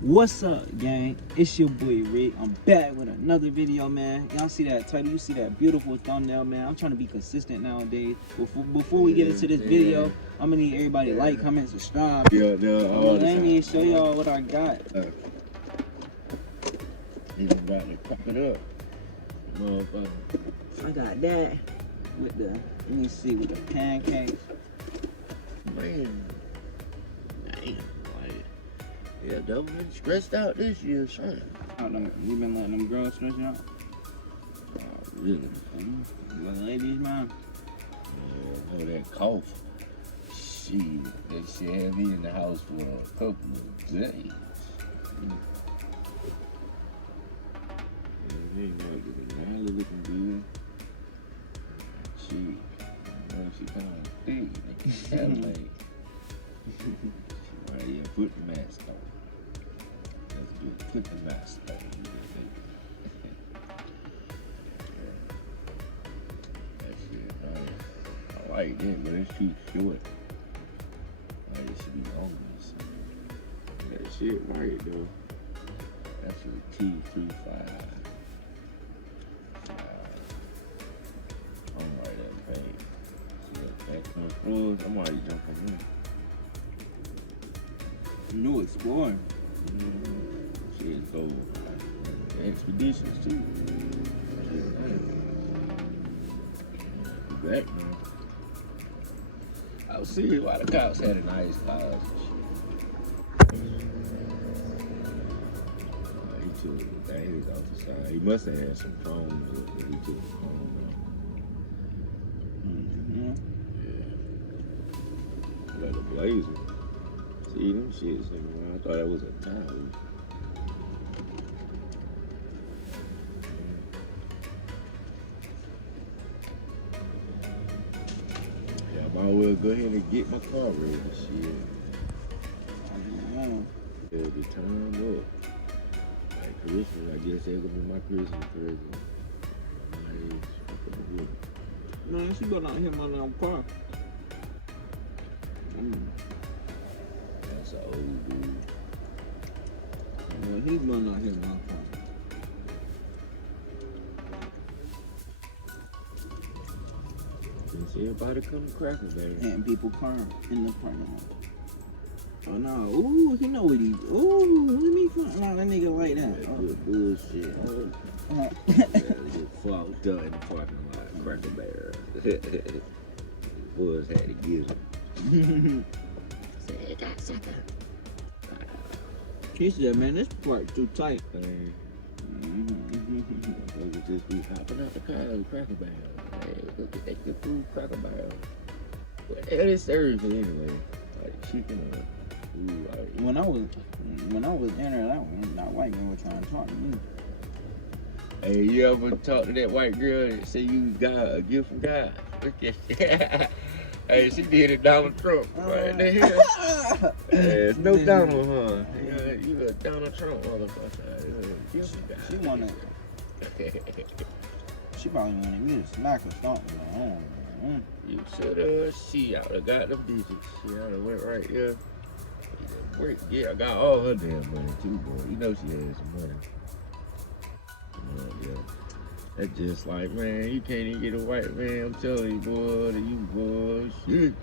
What's up, gang? It's your boy Rick. I'm back with another video, man. Y'all see that title? You see that beautiful thumbnail, man? I'm trying to be consistent nowadays. Before we get into this video, I'm gonna need everybody to like, comment, subscribe. Let me show y'all what I got. You got to pop it up, motherfucker. I got that with the, let me see, with the pancakes. Man, damn, like, yeah, double been stressed out this year, son. You been letting them girls stress you out? Really? Well, ladies, man. Yeah, know that cough. Shit, that shit had me in the house for a couple of days. Yeah, Natalie looking good. She kind of thick. Kind of like, right, yeah, put the mask on. That's good. Put the mask on. That shit, nice. I like that, but it's too short. Like, it should be longer. That shit right, though. That's a T35. I'm right at page. See that back on the floors? I'm already jumping in. New exploring. Shit go expeditions too. Shit, nice. Back man. I was serious why the cops had a nice cars and shit. He took the things off the side. He must have had some phones up, but he took the phone off. Yeah. Like a blazer. See them shits around. I thought that was a Tahoe. Yeah, I might well go ahead and get my car ready and shit. Yeah, the time up. Like Christmas, I guess that's gonna be my Christmas present. Man, she going out here on that car. That's an old dude. Well, he's going out here on that car. Since everybody come to Crackle, baby. And people crying in the parking lot. Oh no, ooh, he know what he, ooh, let me find, no, that nigga like that. That good bullshit. Get fucked up in the parking lot, Crackle Bear. Boys had to get him. Said, got something. He said, man, this part too tight. Motherfuckers just be hopping out the car with Crackle Bear. Hey, go get that good food, Crackle Bear. What the hell is served anyway? Like chicken or food, like. When I was in there, that white girl was trying to talk to me. Hey, you ever talk to that white girl that say you got a gift from God? Hey, she did it Donald Trump right there. Hey, it's no Donald, huh? You a Donald Trump motherfucker. She wanted. She probably wanted me to smack or something. You should have. She oughta got them digits. She oughta went right there. Yeah, I got all her damn money too, boy. You know she had some money. Yeah. That's just like, man, you can't even get a white man. I'm telling you, boy, that you boy, shit.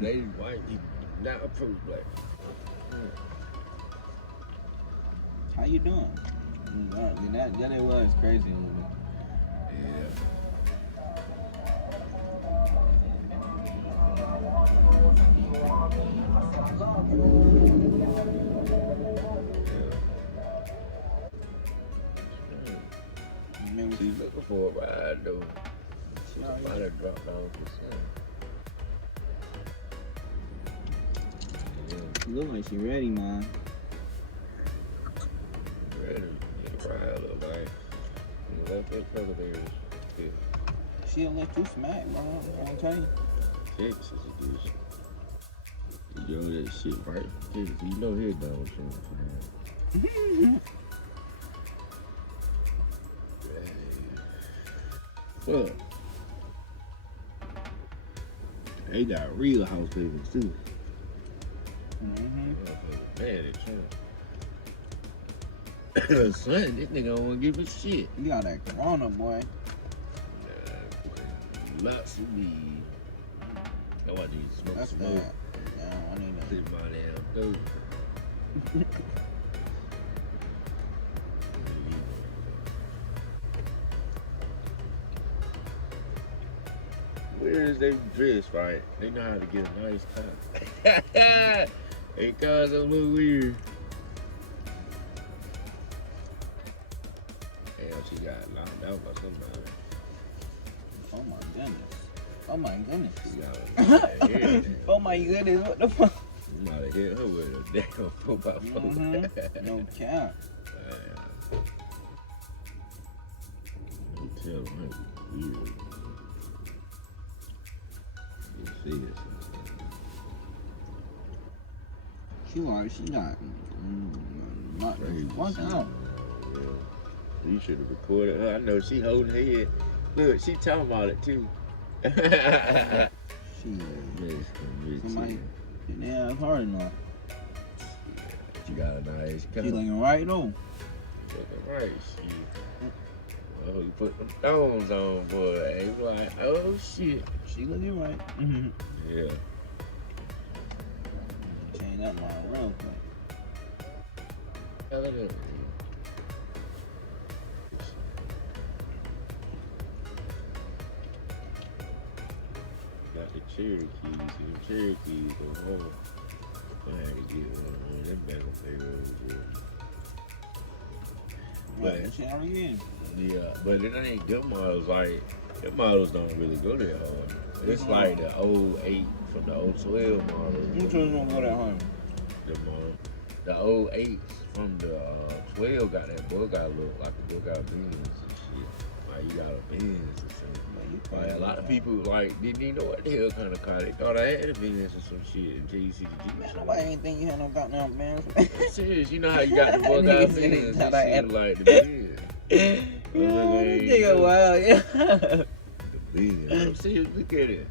They white, you not approved black. How you doing? That it was crazy a little bit. She's looking for a ride though. She might have dropped down for some. She look like she ready, man. Ready to get a ride up, man. You left that cover there. Yeah. She'll let you smack, bro. I'm telling you. Texas edition. You know that shit right. Texas, you know here Donald Trump, man. What? They got real house payments too. Mm-hmm. Man, it's son, this nigga don't want to give a shit. You got that corona, boy. Lots of weed. I want to smoke That's some that. more. Yeah, I need that. Put my damn dope. Where is they dress, right? They know how to get a nice car. It cars a little weird. Damn, she got locked out by somebody. Oh my goodness. Oh my goodness. She got a head. Oh my goodness, what the fuck? You might have hit her with a damn 4x4. No cap. You tell her weird. You see it. She got knocked the fuck out. Yeah. You should have recorded her. I know she holding her head. Look, she talking about it too. She Somebody. somebody yeah, it's hard enough. She got a nice car. She looking right though. Looking right, she. Oh, you put them thongs on, boy. And you like, oh shit. She looking right. Yeah. Change that mind real quick. Hell of it. Got the Cherokees, and the Cherokees go home. I had to get one. Them back on payroll, But she out again. yeah, but it ain't good models. Like, them models don't really go that hard. It's like the 08 from the 012 model. Which one don't go that hard? The 08s from the 12 got that boy got look like a boy got Benz and shit. Like, you got a Benz or something. Like, a lot of people like didn't even know what the hell kind of car they thought I had a Benz or some shit until you see the Jeep. Man, nobody ain't think you had no goddamn bands. Serious, you know how you got the boy got Benz and shit like the Benz. Nigga, wow, yeah. The Benz. I'm serious, look at it.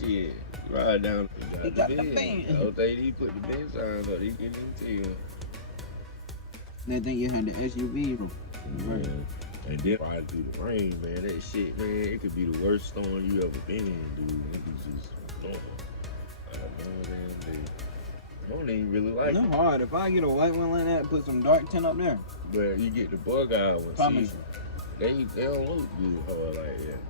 Shit. Ride down. He got the Benz. The whole thing, he put the Benz signs up, he can even tell. They think you had the SUV from. Right. And then ride through the rain, man. That shit, man, it could be the worst storm you ever been in, dude. It be just storm. I don't even really like No it. hard. If I get a white one like that, put some dark tint up there. But you get the bug out ones. Promise See, they don't look good hard like that.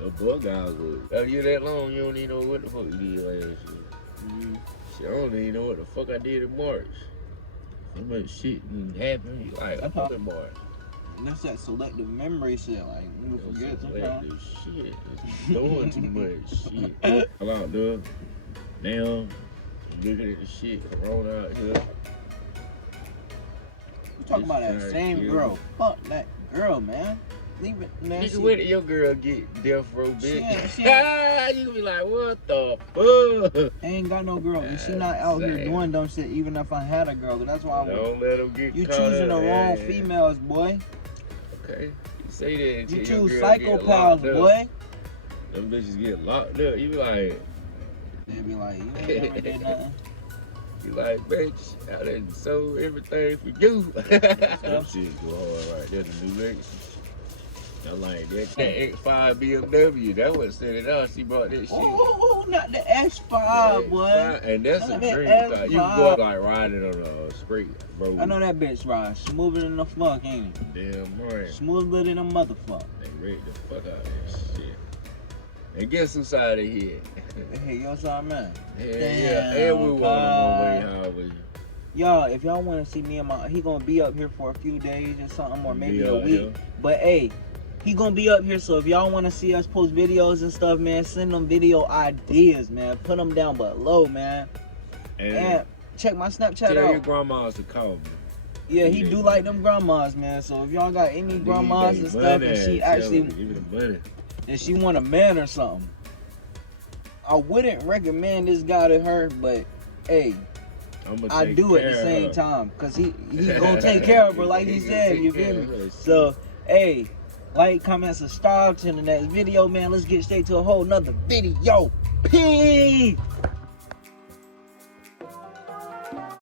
The bug eyes look. After you that long, you don't even know what the fuck you did last year. Shit, I don't even know what the fuck I did in March. So much shit happened. You like, I'm in March. That's that selective memory shit. Like, you forget sometimes. This shit. It's doing too much shit. I'm out there. Now, looking at the shit, Corona out here. You talking about that same girl. Fuck that girl, man. Leave it. Man, Nigga, where did your girl get death row, bitch? She You be like, what the fuck? ain't got no girl, and she not out here doing dumb shit. Even if I had a girl, that's why Don't let them get you caught choosing the up, wrong man. females, boy. Okay, you say that until You your choose girl get psychopaths, locked up. boy. Them bitches get locked up. You be like, They be like, you ain't never did nothing. you like, bitch, I done sold everything for you. Them shit go hard right there, the new Lexus. I like that X5 BMW. That what set it off. She brought that shit. Oh, not the S5, boy. And that's a Not dream. that You S5. go like riding on a straight road. I know that bitch ride smoother than the fuck, ain't it? Damn right. Smoother than a motherfucker. They rigged the fuck out of that shit. And guess whose side they hit? Hey, yo, side man. Yeah, Damn, yeah. And we won a one-way highway. Y'all, if y'all want to see me and he gonna be up here for a few days or something, or maybe Be a out week. here. But hey, he gonna be up here, so if y'all want to see us post videos and stuff, man, send them video ideas, man. Put them down below, man. And check my Snapchat tell your out. grandmas to call me. Yeah, he do like them grandmas, man. So if y'all got any grandmas and stuff, and she actually, give me the money. and she want a man or something, I wouldn't recommend this guy to her, but hey, I do at the same time, cause he gonna take care of her, like he said. You feel me? So hey, Like, comment, subscribe to the next video, man. Let's get straight to a whole nother video. Peace.